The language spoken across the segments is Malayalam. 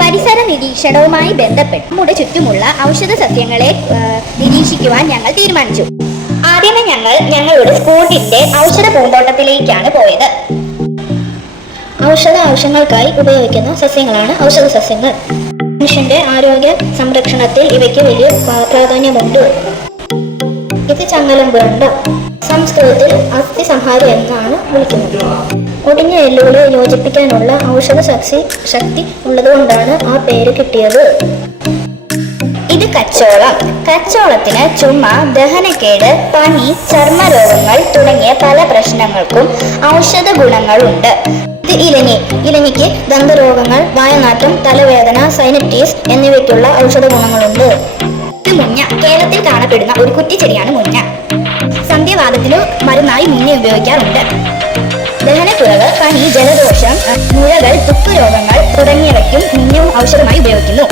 പരിസര നിരീക്ഷണവുമായി ബന്ധപ്പെട്ട് നമ്മുടെ ചുറ്റുമുള്ള ഔഷധ സസ്യങ്ങളെ നിരീക്ഷിക്കുവാൻ ഞങ്ങൾ തീരുമാനിച്ചു. ആദ്യമേ ഞങ്ങൾ ഞങ്ങളുടെ സ്കൂളിന്റെ ഔഷധ പൂന്തോട്ടത്തിലേക്കാണ് പോയത്. ഔഷധ ആവശ്യങ്ങൾക്കായി ഉപയോഗിക്കുന്ന സസ്യങ്ങളാണ് ഔഷധ സസ്യങ്ങൾ. മനുഷ്യന്റെ ആരോഗ്യ സംരക്ഷണത്തിൽ ഇവയ്ക്ക് വലിയ പ്രാധാന്യമുണ്ട്. ഇത് ചങ്ങലമ്പുരണ്ട, സംസ്കൃതത്തിൽ അസ്ഥി സംഹാരം എന്നാണ് വിളിക്കുന്നത്. ഒടിഞ്ഞ എല്ലുകളെ യോജിപ്പിക്കാനുള്ള ഔഷധ ശക്തി ഉള്ളതുകൊണ്ടാണ് ആ പേര് കിട്ടിയത്. ഇത് കച്ചോളം. കച്ചോളത്തിന് ചുമ, ദഹനക്കേട്, പനി, ചർമ്മരോഗങ്ങൾ തുടങ്ങിയ പല പ്രശ്നങ്ങൾക്കും ഔഷധ ഗുണങ്ങളുണ്ട്. ഇത് ഇലഞ്ഞി. ഇലഞ്ഞിക്ക് ദന്തരോഗങ്ങൾ, വായനാറ്റം, തലവേദന, സൈനറ്റീസ് എന്നിവയ്ക്കുള്ള ഔഷധ ഗുണങ്ങളുണ്ട്. ഇത് മുഞ്ഞ. കേരളത്തിൽ കാണപ്പെടുന്ന ഒരു കുറ്റിച്ചെടിയാണ് മുഞ്ഞ. സന്ധ്യാവാദത്തിനു മരുന്നായി മുഞ്ഞ ഉപയോഗിക്കാറുണ്ട്. ദഹനക്കുറവ്, പനി, ജലദോഷം, മുഴകൾ, തുപ്പുരോഗങ്ങൾ തുടങ്ങിയവയ്ക്കും മുഞ്ഞവും ഔഷധമായി ഉപയോഗിക്കുന്നു.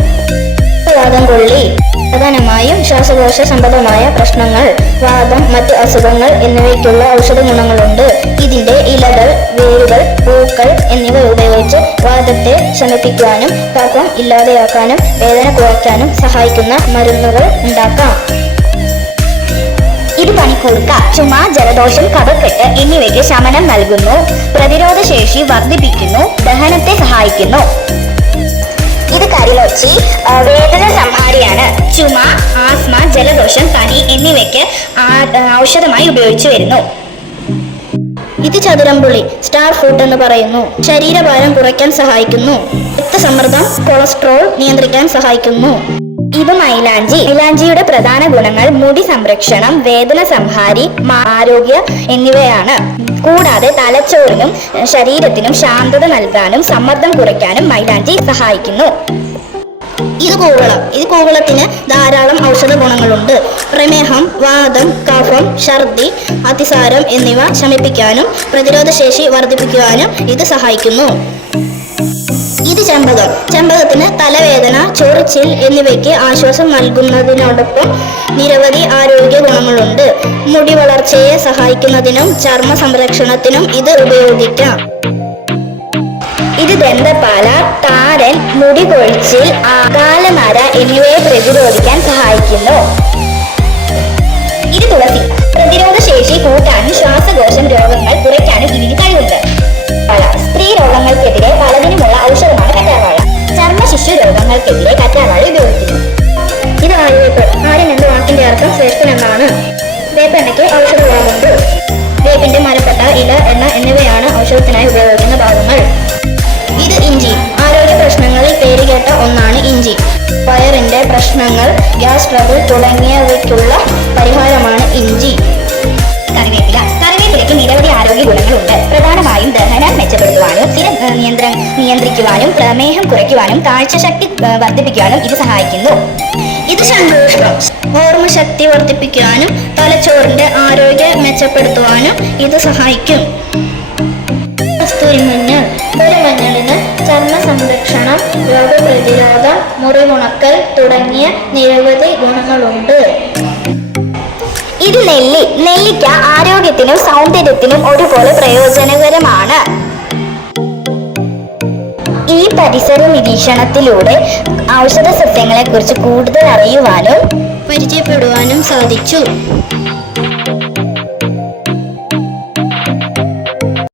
വാദം കൊള്ളി. പ്രധാനമായും ശ്വാസകോശ സംബന്ധമായ പ്രശ്നങ്ങൾ, വാദം, മറ്റ് അസുഖങ്ങൾ എന്നിവയ്ക്കുള്ള ഔഷധ ഗുണങ്ങളുണ്ട്. ഇതിന്റെ ഇലകൾ, വേരുകൾ, പൂക്കൾ എന്നിവ ഉപയോഗിച്ച് വാദത്തെ ശമിപ്പിക്കുവാനും കഫം ഇല്ലാതെയാക്കാനും വേദന കുറയ്ക്കാനും സഹായിക്കുന്ന മരുന്നുകൾ ഉണ്ടാക്കാം. ഇത് പനിക്കൂർക്ക. ചുമ, ജലദോഷം, കഫക്കെട്ട് എന്നിവയ്ക്ക് ശമനം നൽകുന്നു. പ്രതിരോധ ശേഷി വർദ്ധിപ്പിക്കുന്നു. ദഹനത്തെ സഹായിക്കുന്നു. ഇത് കരിലോച്ചി. വേദന സംഹാരിയാണ്. ചുമ, ആസ്മ, ജലദോഷം, പനി എന്നിവയ്ക്ക് ഔഷധമായി ഉപയോഗിച്ചു വരുന്നു. ഇത് ചതുരമ്പുളി, സ്റ്റാർ ഫ്രൂട്ട് എന്ന് പറയുന്നു. ശരീരഭാരം കുറയ്ക്കാൻ സഹായിക്കുന്നു. രക്തസമ്മർദ്ദം, കൊളസ്ട്രോൾ നിയന്ത്രിക്കാൻ സഹായിക്കുന്നു. ഇത് മൈലാഞ്ചി. മൈലാഞ്ചിയുടെ പ്രധാന ഗുണങ്ങൾ മുടി സംരക്ഷണം, വേദന സംഹാരി, ആരോഗ്യ എന്നിവയാണ്. കൂടാതെ തലച്ചോറിനും ശരീരത്തിനും ശാന്തത നൽകാനും സമ്മർദ്ദം കുറയ്ക്കാനും മൈലാഞ്ചി സഹായിക്കുന്നു. ഇത് കൂവളം. ഇത് കൂവളത്തിന് ധാരാളം ഔഷധ ഗുണങ്ങളുണ്ട്. പ്രമേഹം, വാദം, കഫം, ഛർദി, അതിസാരം എന്നിവ ശമിപ്പിക്കാനും പ്രതിരോധ ശേഷി വർദ്ധിപ്പിക്കുവാനും ഇത് സഹായിക്കുന്നു. ഇത് ചെമ്പകം. ചെമ്പകത്തിന് തലവേദന, ചൊറിച്ചിൽ എന്നിവയ്ക്ക് ആശ്വാസം നൽകുന്നതിനോടൊപ്പം നിരവധി ആരോഗ്യ ഗുണങ്ങളുണ്ട്. മുടി വളർച്ചയെ സഹായിക്കുന്നതിനും ചർമ്മ സംരക്ഷണത്തിനും ഇത് ഉപയോഗിക്കാം. ഇത് ദന്തപാല, താരൻ, മുടി കൊഴിച്ചിൽ, കാലനര എന്നിവയെ പ്രതിരോധിക്കാൻ സഹായിക്കുന്നു. ഇത് തുളസി. പ്രതിരോധ ശേഷി കൂട്ടാനും ശ്വാസകോശം രോഗങ്ങൾ കുറയ്ക്കാനും ഇതിന് കഴിവുണ്ട്. സ്ത്രീ രോഗങ്ങൾക്കെതിരെ പലതിനുമുള്ള ഔഷധമാണ് കറ്റാർവാഴ. ചർമ്മ ശിശു രോഗങ്ങൾക്കെതിരെ കറ്റാർവാഴ ഉപയോഗിക്കുന്നു. ഇത് ആര്യവേപ്പ്. ആര്യൻ എന്ന വാക്കിന്റെ അർത്ഥം ശ്രേഷ്ഠൻ എന്നാണ്. വേപ്പെണ്ണയ്ക്ക് ഔഷധ ഗുണമുണ്ട്. വേപ്പിന്റെ മരപ്പട്ട, ഇല, എണ്ണ എന്നിവയാണ് ഔഷധത്തിനായി ഉപയോഗിക്കുന്ന ഭാഗങ്ങൾ. ഇത് ഇഞ്ചി. ആരോഗ്യ പ്രശ്നങ്ങളിൽ പേരുകേട്ട ഒന്നാണ് ഇഞ്ചി. വയറിന്റെ പ്രശ്നങ്ങൾ, ഗ്യാസ് ട്രബിൾ തുടങ്ങിയവയ്ക്കുള്ള പരിഹാരമാണ് ഇഞ്ചി. കറിവേപ്പില. കറിവേപ്പിലയ്ക്ക് നിരവധി ആരോഗ്യ ഗുണങ്ങളുണ്ട്. പ്രധാനമായും ദഹനം മെച്ചപ്പെടുത്തുവാനും നിയന്ത്രിക്കുവാനും പ്രമേഹം കുറയ്ക്കുവാനും കാഴ്ചശക്തി വർദ്ധിപ്പിക്കുവാനും ഇത് സഹായിക്കുന്നു. ഇത് ശംഖുപുഷ്പം. ഓർമ്മശക്തി വർദ്ധിപ്പിക്കുവാനും തലച്ചോറിന്റെ ആരോഗ്യം മെച്ചപ്പെടുത്തുവാനും ഇത് സഹായിക്കും. കസ്തൂരിമഞ്ഞൾ. മഞ്ഞളിന് ചർമ്മ സംരക്ഷണം, രോഗപ്രതിരോധം, മുറിവുണക്കൽ തുടങ്ങിയ നിരവധി ഗുണങ്ങളുണ്ട്. ഇത് നെല്ലി. നെല്ലിക്ക ആരോഗ്യത്തിനും സൗന്ദര്യത്തിനും ഒരുപോലെ പ്രയോജനകരമാണ്. ഈ പരിസര നിരീക്ഷണത്തിലൂടെ ഔഷധ സസ്യങ്ങളെ കുറിച്ച് കൂടുതൽ അറിയുവാനും പരിചയപ്പെടുവാനും സാധിച്ചു.